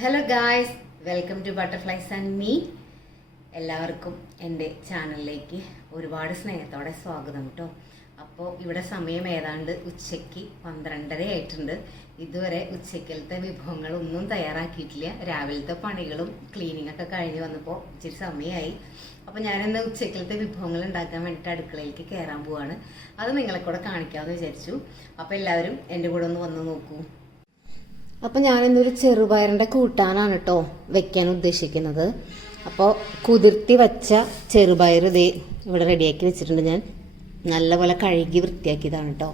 Hello guys, welcome to butterflies and me. എല്ലാവർക്കും എൻ്റെ ചാനലിലേക്ക് ഒരുപാട് സ്നേഹത്തോടെ സ്വാഗതം കേട്ടോ. അപ്പോൾ ഇവിടെ സമയം ഏതാണ്ട് ഉച്ചയ്ക്ക് 12:30 ആയിട്ടുണ്ട്. ഇതുവരെ ഉച്ചയ്ക്കലത്തെ വിഭവങ്ങളൊന്നും തയ്യാറാക്കിയിട്ടില്ല. രാവിലത്തെ പണികളും ക്ലീനിങ്ങൊക്കെ കഴിഞ്ഞ് വന്നപ്പോൾ ഇച്ചിരി സമയമായി. അപ്പോൾ ഞാനിന്ന് ഉച്ചയ്ക്കലത്തെ വിഭവങ്ങൾ ഉണ്ടാക്കാൻ വേണ്ടിയിട്ട് അടുക്കളയിലേക്ക് കയറാൻ പോവാണ്. അത് നിങ്ങളെ കൂടെ കാണിക്കാമെന്ന് വിചാരിച്ചു. അപ്പോൾ എല്ലാവരും എൻ്റെ കൂടെ ഒന്ന് വന്ന് നോക്കൂ. അപ്പോൾ ഞാനിന്നൊരു ചെറുപയറിൻ്റെ കൂട്ടാനാണ് കേട്ടോ വെക്കാൻ ഉദ്ദേശിക്കുന്നത്. അപ്പോൾ കുതിർത്തി വച്ച ചെറുപയർ ഇതേ ഇവിടെ റെഡിയാക്കി വെച്ചിട്ടുണ്ട്. ഞാൻ നല്ലപോലെ കഴുകി വൃത്തിയാക്കിയതാണ് കേട്ടോ.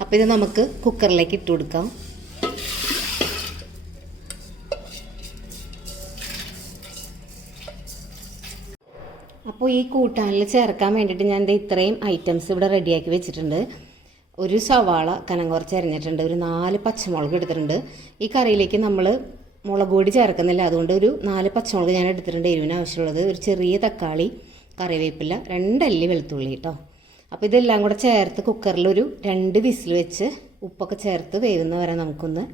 അപ്പോൾ ഇത് നമുക്ക് കുക്കറിലേക്ക് ഇട്ട് കൊടുക്കാം. അപ്പോൾ ഈ കൂട്ടാനിൽ ചേർക്കാൻ വേണ്ടിയിട്ട് ഞാൻ ഇത്രയും ഐറ്റംസ് ഇവിടെ റെഡിയാക്കി വെച്ചിട്ടുണ്ട്. ഒരു സവാള കനം കുറച്ച് അരിഞ്ഞിട്ടുണ്ട്, ഒരു 4 പച്ചമുളക് എടുത്തിട്ടുണ്ട്. ഈ കറിയിലേക്ക് നമ്മൾ മുളക് പൊടി ചേർക്കുന്നില്ല, അതുകൊണ്ട് ഒരു 4 പച്ചമുളക് ഞാൻ എടുത്തിട്ടുണ്ട് എരിവിന് ആവശ്യമുള്ളത്. ഒരു ചെറിയ തക്കാളി, കറിവേപ്പില, 2 അല്ലി വെളുത്തുള്ളി കേട്ടോ. അപ്പോൾ ഇതെല്ലാം കൂടെ ചേർത്ത് കുക്കറിൽ ഒരു 2 വിസിൽ വെച്ച് ഉപ്പൊക്കെ ചേർത്ത് വേവുന്ന വരെ നമുക്കൊന്ന്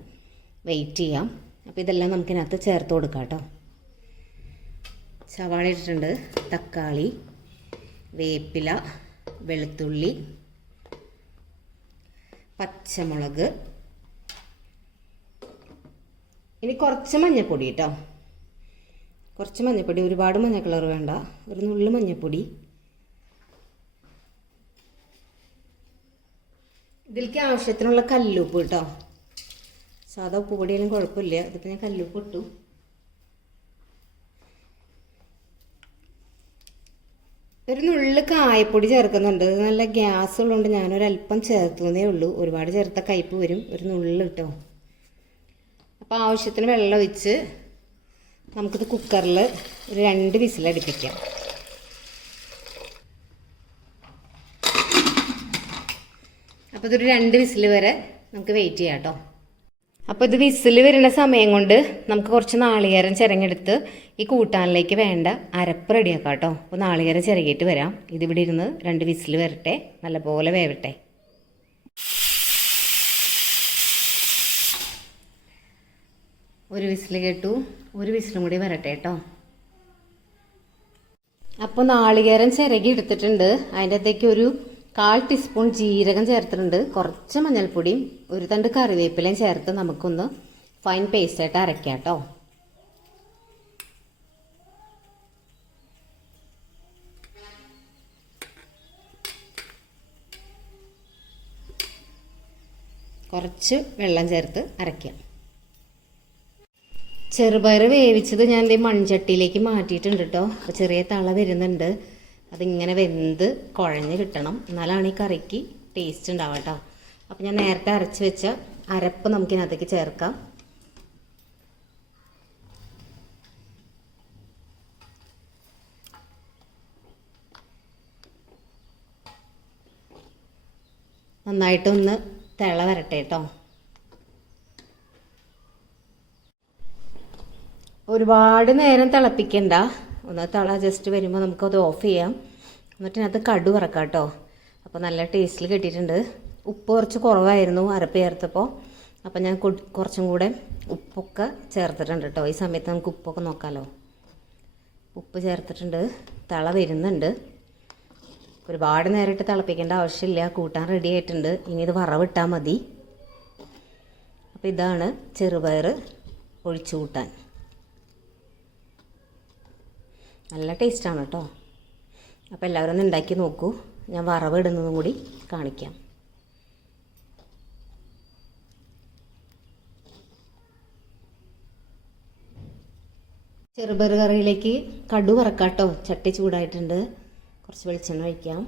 വെയിറ്റ് ചെയ്യാം. അപ്പോൾ ഇതെല്ലാം നമുക്കിനകത്ത് ചേർത്ത് കൊടുക്കാം കേട്ടോ. സവാള ഇട്ടിട്ടുണ്ട്, തക്കാളി, വേപ്പില, വെളുത്തുള്ളി, പച്ചമുളക്, ഇനി കുറച്ച് മഞ്ഞൾപ്പൊടി കേട്ടോ. കുറച്ച് മഞ്ഞൾപ്പൊടി, ഒരുപാട് മഞ്ഞ കളർ വേണ്ട, ഒരു നുള്ളു മഞ്ഞൾപ്പൊടി. ഇതിലേക്ക് ആവശ്യത്തിനുള്ള കല്ലുപ്പ് കേട്ടോ. സാധാ ഉപ്പ് പൊടിയാലും കുഴപ്പമില്ല, ഇതിപ്പോൾ ഞാൻ കല്ലുപ്പ് ഇട്ടു. ഒരു നുള്ളു കായപ്പൊടി ചേർക്കുന്നുണ്ട്. നല്ല ഗ്യാസ് ഉള്ളതുകൊണ്ട് ഞാനൊരല്പം ചേർത്തുന്നേ ഉള്ളൂ. ഒരുപാട് ചേർത്ത കയ്പ്പ് വരും. ഒരു നുള്ളു കേട്ടോ. അപ്പോൾ ആവശ്യത്തിന് വെള്ളം ഒഴിച്ച് നമുക്കിത് കുക്കറിൽ ഒരു 2 വിസിലടിപ്പിക്കാം. അപ്പോൾ ഇതൊരു 2 വിസിൽ വരെ നമുക്ക് വെയിറ്റ് ചെയ്യാം കേട്ടോ. അപ്പോൾ ഇത് വിസിൽ വരുന്ന സമയം കൊണ്ട് നമുക്ക് കുറച്ച് നാളികേരം ചിരങ്ങെടുത്ത് ഈ കൂട്ടാനിലേക്ക് വേണ്ട അരപ്പ് റെഡിയാക്കാം കേട്ടോ. അപ്പോൾ നാളികേരം ചിരകിയിട്ട് വരാം. ഇതിവിടെ ഇരുന്ന് 2 വിസിൽ വരട്ടെ, നല്ലപോലെ വേവട്ടെ. ഒരു വിസിൽ കേട്ടു, ഒരു വിസിലും കൂടി വരട്ടെ കേട്ടോ. അപ്പോൾ നാളികേരം ചിരകി എടുത്തിട്ടുണ്ട്. അതിൻ്റെ അകത്തേക്ക് ഒരു 1/4 ടീസ്പൂൺ ജീരകം ചേർത്തിട്ടുണ്ട്, കുറച്ച് മഞ്ഞൾപ്പൊടിയും ഒരു തണ്ട് കറിവേപ്പിലയും ചേർത്ത് നമുക്കൊന്ന് ഫൈൻ പേസ്റ്റായിട്ട് അരയ്ക്കാം കേട്ടോ. കുറച്ച് വെള്ളം ചേർത്ത് അരയ്ക്കാം. ചെറുപയർ വേവിച്ചത് ഞാൻ മൺചട്ടിയിലേക്ക് മാറ്റിയിട്ടുണ്ട് കേട്ടോ. അപ്പോൾ ചെറിയ തള വരുന്നുണ്ട്. അതിങ്ങനെ വെന്ത് കുഴഞ്ഞ് കിട്ടണം, എന്നാലാണ് ഈ കറിക്ക് ടേസ്റ്റ് ഉണ്ടാവുക കേട്ടോ. അപ്പം ഞാൻ നേരത്തെ അരച്ച് വെച്ച അരപ്പ് നമുക്കിനകത്തേക്ക് ചേർക്കാം. നന്നായിട്ടൊന്ന് തിള വരട്ടെ കേട്ടോ. ഒരുപാട് നേരം തിളപ്പിക്കണ്ട, ഒന്ന് തിള ജസ്റ്റ് വരുമ്പോൾ നമുക്കത് ഓഫ് ചെയ്യാം. എന്നിട്ട് അതിനകത്ത് കടു വറക്കാം കേട്ടോ. അപ്പോൾ നല്ല ടേസ്റ്റിൽ കിട്ടിയിട്ടുണ്ട്. ഉപ്പ് കുറച്ച് കുറവായിരുന്നു അരപ്പ് ചേർത്തപ്പോൾ. അപ്പോൾ ഞാൻ കുറച്ചും കൂടെ ഉപ്പൊക്കെ ചേർത്തിട്ടുണ്ട് കേട്ടോ. ഈ സമയത്ത് നമുക്ക് ഉപ്പൊക്കെ നോക്കാമല്ലോ. ഉപ്പ് ചേർത്തിട്ടുണ്ട്. തിള വരുന്നുണ്ട്. ഒരുപാട് നേരിട്ട് തിളപ്പിക്കേണ്ട ആവശ്യമില്ല. കൂട്ടാൻ റെഡി ആയിട്ടുണ്ട്. ഇനി ഇത് വറവിട്ടാൽ മതി. അപ്പോൾ ഇതാണ് ചെറുപയർ ഒഴിച്ചു കൂട്ടാൻ. നല്ല ടേസ്റ്റാണ് കേട്ടോ. അപ്പോൾ എല്ലാവരും ഒന്ന് ഉണ്ടാക്കി നോക്കൂ. ഞാൻ വറവ് ഇടുന്നതും കൂടി കാണിക്കാം. ചെറുപയർ കറിയിലേക്ക് കടു വറക്കാം കേട്ടോ. ചട്ടി ചൂടായിട്ടുണ്ട്. കുറച്ച് വെളിച്ചെണ്ണ ഒഴിക്കാം.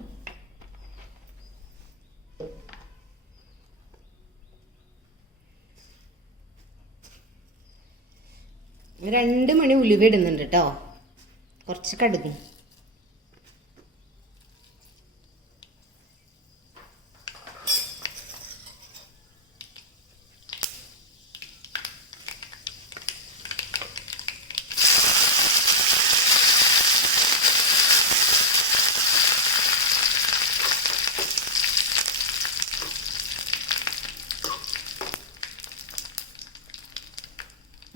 രണ്ട് മണി ഉലുവ ഇടുന്നുണ്ട് കേട്ടോ. കുറച്ച് കടുകും.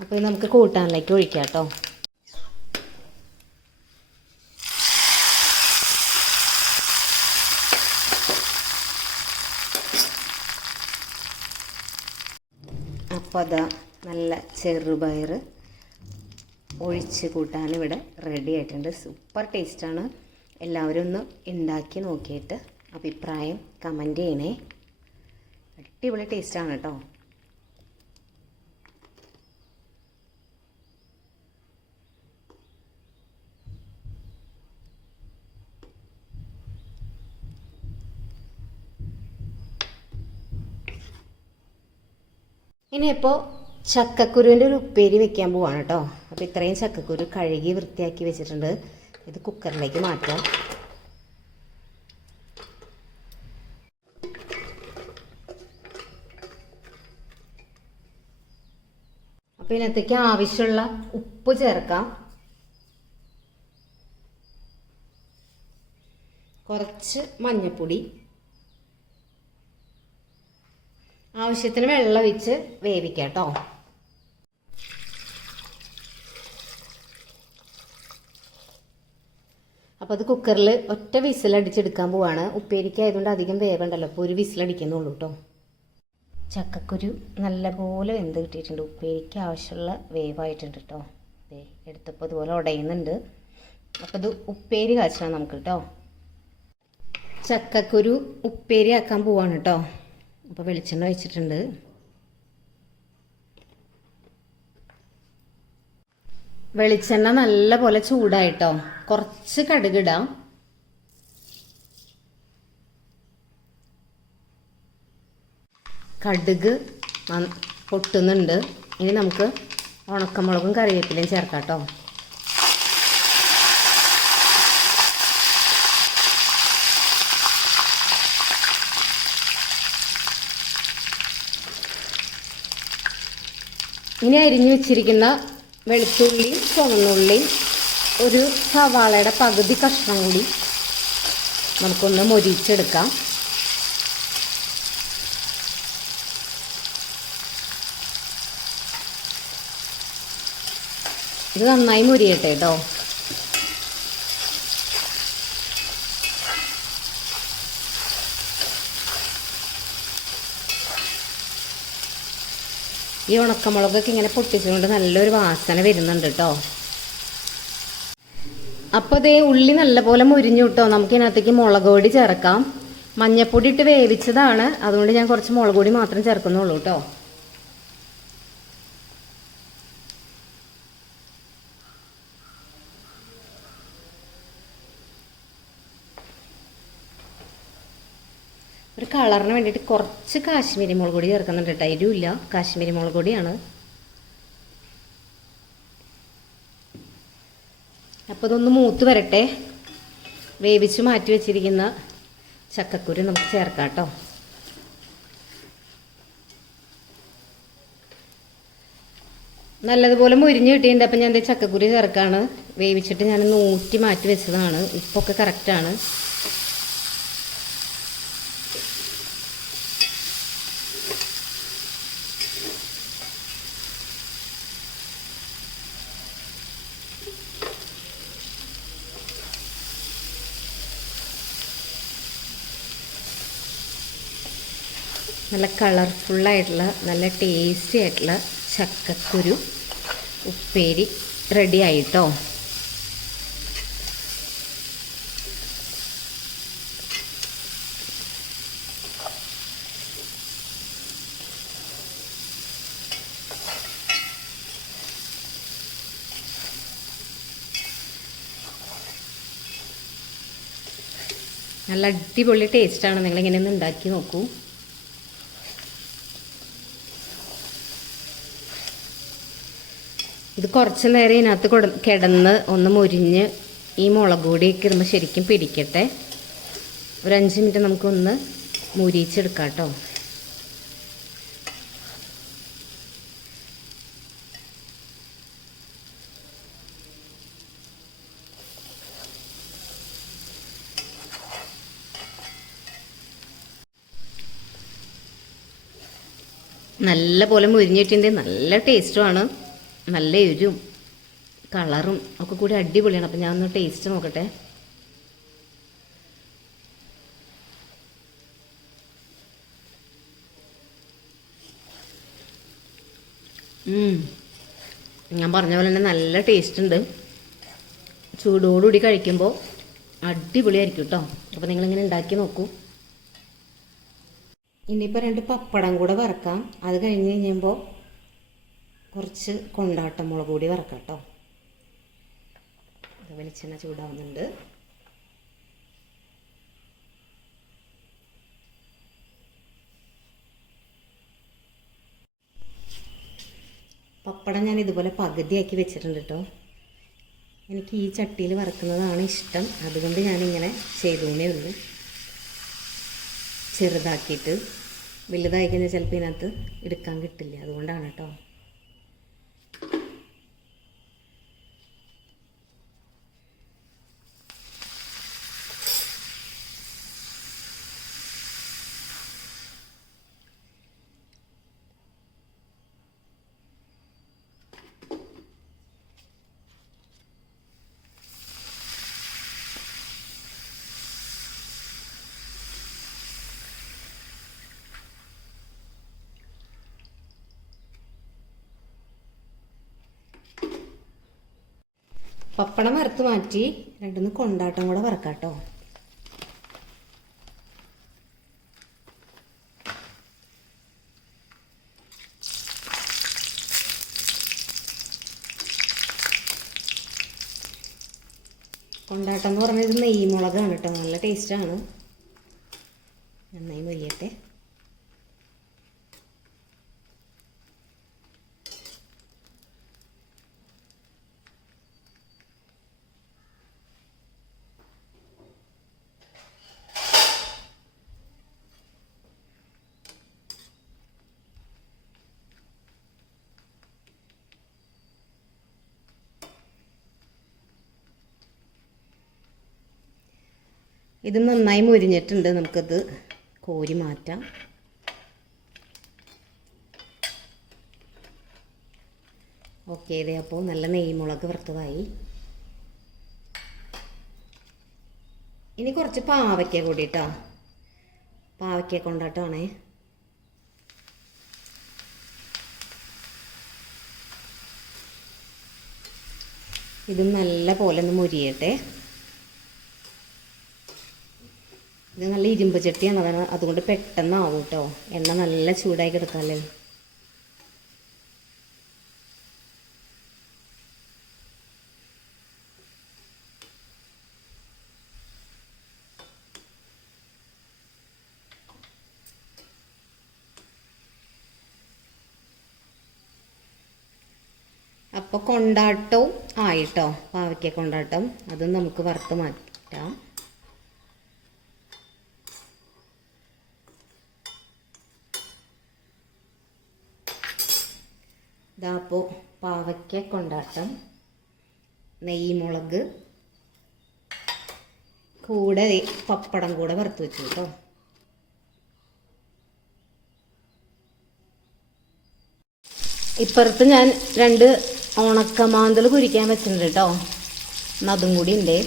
അപ്പോൾ ഇത് നമുക്ക് കൂട്ടാനിലേക്ക് ഒഴിക്കാം കേട്ടോ. അപ്പോൾ അതാ നല്ല ചെറുപയർ ഒഴിച്ച് കൂട്ടാൻ ഇവിടെ റെഡി ആയിട്ടുണ്ട്. സൂപ്പർ ടേസ്റ്റാണ്. എല്ലാവരും ഒന്ന് ഉണ്ടാക്കി നോക്കിയിട്ട് അഭിപ്രായം കമൻറ്റ് ചെയ്യണേ. അടിപൊളി ടേസ്റ്റാണ് കേട്ടോ. ഇനിയിപ്പോൾ ചക്കക്കുരുവിൻ്റെ ഒരു ഉപ്പേരി വെക്കാൻ പോവാണ് കേട്ടോ. അപ്പോൾ ഇത്രയും ചക്കക്കുരു കഴുകി വൃത്തിയാക്കി വെച്ചിട്ടുണ്ട്. ഇത് കുക്കറിലേക്ക് മാറ്റാം. അപ്പോൾ ഇതിനകത്തേക്ക് ആവശ്യമുള്ള ഉപ്പ് ചേർക്കാം. കുറച്ച് മഞ്ഞൾപ്പൊടി, ആവശ്യത്തിന് വെള്ളം ഒഴിച്ച് വേവിക്കാം കേട്ടോ. അപ്പോൾ അത് കുക്കറിൽ ഒറ്റ വിസിലടിച്ചെടുക്കാൻ പോവാണ്. ഉപ്പേരിക്കായതുകൊണ്ട് അധികം വേവണ്ടല്ലോ, അപ്പോൾ ഒരു വിസിലടിക്കുന്നുള്ളൂ കേട്ടോ. ചക്കക്കുരു നല്ലപോലെ വെന്ത് കിട്ടിയിട്ടുണ്ട്. ഉപ്പേരിക്ക് ആവശ്യമുള്ള വേവായിട്ടുണ്ട് കേട്ടോ. എടുത്തപ്പോൾ ഇതുപോലെ ഉടയുന്നുണ്ട്. അപ്പോൾ ഇത് ഉപ്പേരി കാച്ചണം നമുക്ക് കേട്ടോ. ചക്കക്കുരു ഉപ്പേരി ആക്കാൻ പോവാണ് കേട്ടോ. അപ്പോൾ വെളിച്ചെണ്ണ ഒഴിച്ചിട്ടുണ്ട്. വെളിച്ചെണ്ണ നല്ല പോലെ ചൂടായിട്ടോ. കുറച്ച് കടുകിടാം. കടുക് പൊട്ടുന്നുണ്ട്. ഇനി നമുക്ക് ഉണക്കമുളകും കറിവേപ്പിലയും ചേർക്കാം കേട്ടോ. ഇനി അരിഞ്ഞു വെച്ചിരിക്കുന്ന വെളുത്തുള്ളിയും ചുവന്നുള്ളിയും ഒരു സവാളയുടെ പകുതി കഷ്ണം കൂടി നമുക്കൊന്ന് മൊരിച്ചെടുക്കാം. ഇത് നന്നായി മൊരിയട്ടെ കേട്ടോ. ഈ ഉണക്കമുളകൊക്കെ ഇങ്ങനെ പൊട്ടിച്ചുകൊണ്ട് നല്ലൊരു വാസന വരുന്നുണ്ട് കേട്ടോ. അപ്പോൾ ഇതേ ഉള്ളി നല്ലപോലെ മുരിഞ്ഞു കിട്ടോ. നമുക്ക് ഇതിനകത്തേക്ക് മുളക് പൊടി ചേർക്കാം. മഞ്ഞൾപ്പൊടി ഇട്ട് വേവിച്ചതാണ്, അതുകൊണ്ട് ഞാൻ കുറച്ച് മുളക് പൊടി മാത്രം ചേർക്കുന്നുള്ളൂ കേട്ടോ. ഒരു കളറിന് വേണ്ടിയിട്ട് കുറച്ച് കാശ്മീരി മുളക് പൊടി ചേർക്കുന്നുണ്ട് കേട്ടോ. എരിവില്ല, കാശ്മീരി മുളക് പൊടിയാണ്. അപ്പോൾ ഇതൊന്ന് മൂത്ത് വരട്ടെ. വേവിച്ച് മാറ്റി വെച്ചിരിക്കുന്ന ചക്കക്കുരു നമുക്ക് ചേർക്കാം കേട്ടോ. നല്ലതുപോലെ മുരിഞ്ഞ് കിട്ടിയിട്ടുണ്ട്. അപ്പം ഞാൻ എന്താ ചക്കക്കുരു ചേർക്കാണ്. വേവിച്ചിട്ട് ഞാൻ ഊറ്റി മാറ്റി വെച്ചതാണ്. ഉപ്പൊക്കെ കറക്റ്റാണ്. നല്ല കളർഫുള്ളായിട്ടുള്ള നല്ല ടേസ്റ്റി ആയിട്ടുള്ള ചക്കക്കുരു ഉപ്പേരി റെഡി ആയിട്ടോ. നല്ല അടിപൊളി ടേസ്റ്റാണ്. നിങ്ങളിങ്ങനെ ഒന്ന് ഉണ്ടാക്കി നോക്കൂ. ഇത് കുറച്ച് നേരം ഇതിനകത്ത് കിടന്ന് ഒന്ന് മുരിഞ്ഞ് ഈ മുളക് പൊടിയൊക്കെ ഇടുമ്പോൾ ശരിക്കും പിടിക്കട്ടെ. ഒരു 5 മിനിറ്റ് നമുക്കൊന്ന് മുരിച്ചെടുക്കാം കേട്ടോ. നല്ല പോലെ മുരിഞ്ഞിട്ടുണ്ട്. നല്ല ടേസ്റ്റുമാണ്. നല്ല എരിവും കളറും ഒക്കെ കൂടി അടിപൊളിയാണ്. അപ്പം ഞാൻ ഒന്ന് ടേസ്റ്റ് നോക്കട്ടെ. ഞാൻ പറഞ്ഞ പോലെ തന്നെ നല്ല ടേസ്റ്റ് ഉണ്ട്. ചൂടോടുകൂടി കഴിക്കുമ്പോൾ അടിപൊളിയായിരിക്കും കേട്ടോ. അപ്പോൾ നിങ്ങളിങ്ങനെ ഉണ്ടാക്കി നോക്കൂ. ഇനിയിപ്പോൾ 2 പപ്പടം കൂടെ വറക്കാം. അത് കഴിഞ്ഞ് കഴിയുമ്പോൾ കുറച്ച് കൊണ്ടാട്ടം മുളക് കൂടി വറക്കാം കേട്ടോ. വെളിച്ചെണ്ണ ചൂടാവുന്നുണ്ട്. പപ്പടം ഞാൻ ഇതുപോലെ പകുതിയാക്കി വെച്ചിട്ടുണ്ട് കേട്ടോ. എനിക്ക് ഈ ചട്ടിയിൽ വറക്കുന്നതാണ് ഇഷ്ടം. അതുകൊണ്ട് ഞാനിങ്ങനെ ചെയ്തോന്നേ ഉള്ളൂ. ചെറുതാക്കിയിട്ട് വലുതായി കഴിഞ്ഞാൽ ചിലപ്പോൾ ഇതിനകത്ത് എടുക്കാൻ കിട്ടില്ല. അതുകൊണ്ടാണ് കേട്ടോ. പപ്പടം വറുത്ത് മാറ്റി 2 കൊണ്ടാട്ടം കൂടെ വറക്കാം കേട്ടോ. കൊണ്ടാട്ടം എന്ന് പറഞ്ഞാൽ ഇത് നെയ്മുളകാണ് കേട്ടോ. നല്ല ടേസ്റ്റാണ്. നന്നായി മൊരിയട്ടെ. ഇത് നന്നായി മൊരിഞ്ഞിട്ടുണ്ട്. നമുക്കത് കോരി മാറ്റാം. ഓക്കെ, ഇതേ അപ്പോൾ നല്ല നെയ്മുളക് വറുത്തതായി. ഇനി കുറച്ച് പാവയ്ക്ക കൂടി കേട്ടോ. പാവയ്ക്ക കൊണ്ടാട്ടാണേ. ഇത് നല്ല പോലെ ഒന്ന് മൊരിയട്ടെ. ഇത് നല്ല ഇരുമ്പ് ചട്ടിയാണ്. അതാണ്, അതുകൊണ്ട് പെട്ടെന്നാവും കേട്ടോ. എണ്ണ നല്ല ചൂടായി കിടക്കാമല്ലേ. അപ്പോൾ കൊണ്ടാട്ടവും ആയിട്ടോ. പാവയ്ക്ക കൊണ്ടാട്ടം അതും നമുക്ക് വറുത്ത് മാറ്റാം. ഇതാപ്പോൾ പാവയ്ക്ക കൊണ്ടാട്ടം, നെയ്മുളക് കൂടെ പപ്പടം കൂടെ വറുത്ത് വെച്ചു കേട്ടോ. ഇപ്പുറത്ത് ഞാൻ 2 ഉണക്കമാന്തൽ കുരിക്കാൻ വെച്ചിട്ടുണ്ട് കേട്ടോ. അതും കൂടി ഉണ്ട്.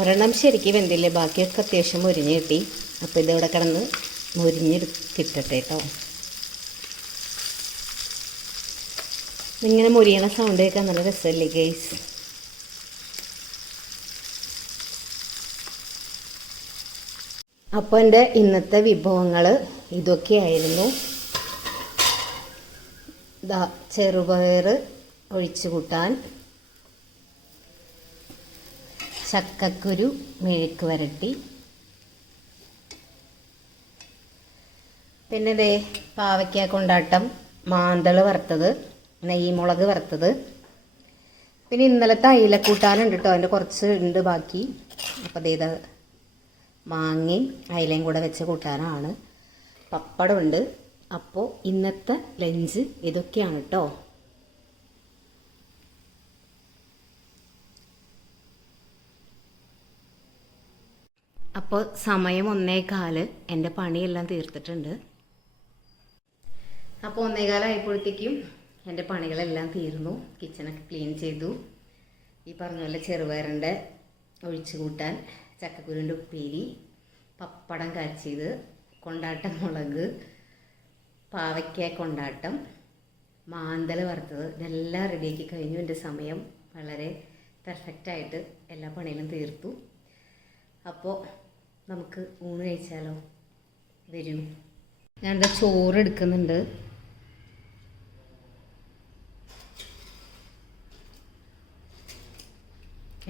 ഒരെണ്ണം ശരിക്കും വെന്തില്ലേ, ബാക്കിയൊക്കെ അത്യാവശ്യം മുരിഞ്ഞ് കിട്ടി. അപ്പോൾ ഇതിവിടെ കിടന്ന് മുരിഞ്ഞെടുത്തിട്ടെ കേട്ടോ. ഇങ്ങനെ മുരിയണ സൗണ്ട് കേൾക്കാൻ നല്ല രസമല്ലേ ഗൈസ്. അപ്പോൾ എൻ്റെ ഇന്നത്തെ വിഭവങ്ങൾ ഇതൊക്കെയായിരുന്നു. ചെറുപയർ ഒഴിച്ചു കൂട്ടാൻ, ചക്കക്കുരു മെഴുക്ക് വരട്ടി, പിന്നെ ദേ പാവയ്ക്ക കൊണ്ടാട്ടം, മാന്തൾ വറുത്തത്, നെയ്മുളക് വറുത്തത്, പിന്നെ ഇന്നലത്തെ അയിലക്കൂട്ടാനുണ്ട് കേട്ടോ. അതിൻ്റെ കുറച്ച് ഉണ്ട് ബാക്കി. അപ്പോൾ ദേ മാങ്ങയും അയിലയും കൂടെ വെച്ച് കൂട്ടാനാണ്. പപ്പടമുണ്ട്. അപ്പോൾ ഇന്നത്തെ ലഞ്ച് ഇതൊക്കെയാണ് കേട്ടോ. അപ്പോൾ സമയം 1:15. എൻ്റെ പണിയെല്ലാം തീർത്തിട്ടുണ്ട്. അപ്പോൾ 1:15 ആയപ്പോഴത്തേക്കും എൻ്റെ പണികളെല്ലാം തീർന്നു. കിച്ചണൊക്കെ ക്ലീൻ ചെയ്തു. ഈ പറഞ്ഞ പോലെ ചെറുപയറിൻ്റെ ഒഴിച്ചു കൂട്ടാൻ, ചക്കക്കുരുവിൻ്റെ ഉപ്പേരി, പപ്പടം കാച്ചിയത്, കൊണ്ടാട്ടം മുളക്, പാവയ്ക്ക കൊണ്ടാട്ടം, മാന്തൽ വറുത്തത്, ഇതെല്ലാം റെഡിയാക്കി കഴിഞ്ഞു. എൻ്റെ സമയം വളരെ പെർഫെക്റ്റായിട്ട് എല്ലാ പണികളും തീർത്തു. അപ്പോൾ നമുക്ക് ഊണ് കഴിച്ചാലോ? വരൂ. ഞാനിവിടെ ചോറ് എടുക്കുന്നുണ്ട്.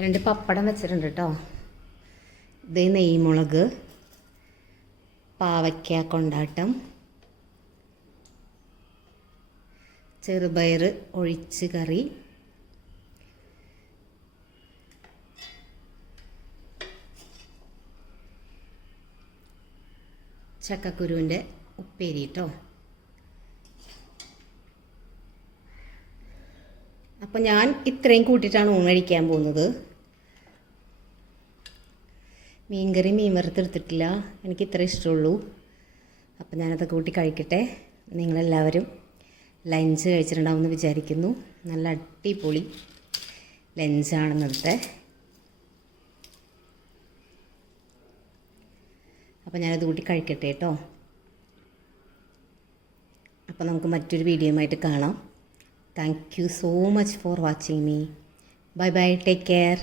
രണ്ട് പപ്പടം വെച്ചിട്ടുണ്ട് കേട്ടോ. ഇത് നെയ്മുളക്, പാവയ്ക്ക കൊണ്ടാട്ടം, ചെറുപയർ ഒഴിച്ച് കറി, ചക്കക്കുരുവിൻ്റെ ഉപ്പേരി കേട്ടോ. അപ്പം ഞാൻ ഇത്രയും കൂട്ടിയിട്ടാണ് ഊണ് കഴിക്കാൻ പോകുന്നത്. മീൻകറി മീൻ വറുത്തെടുത്തിട്ടില്ല, എനിക്ക് ഇത്ര ഇഷ്ടമുള്ളൂ. അപ്പം ഞാനതൊക്കെ കൂട്ടി കഴിക്കട്ടെ. നിങ്ങളെല്ലാവരും ലഞ്ച് കഴിച്ചിട്ടുണ്ടാവുമെന്ന് വിചാരിക്കുന്നു. നല്ല അടിപൊളി ലഞ്ചാണ് ഇന്നത്തെ. അപ്പോൾ ഞാനത് കൂട്ടി കഴിക്കട്ടെ കേട്ടോ. അപ്പോൾ നമുക്ക് മറ്റൊരു വീഡിയോയുമായിട്ട് കാണാം. Thank you so much for watching me. Bye bye, take care.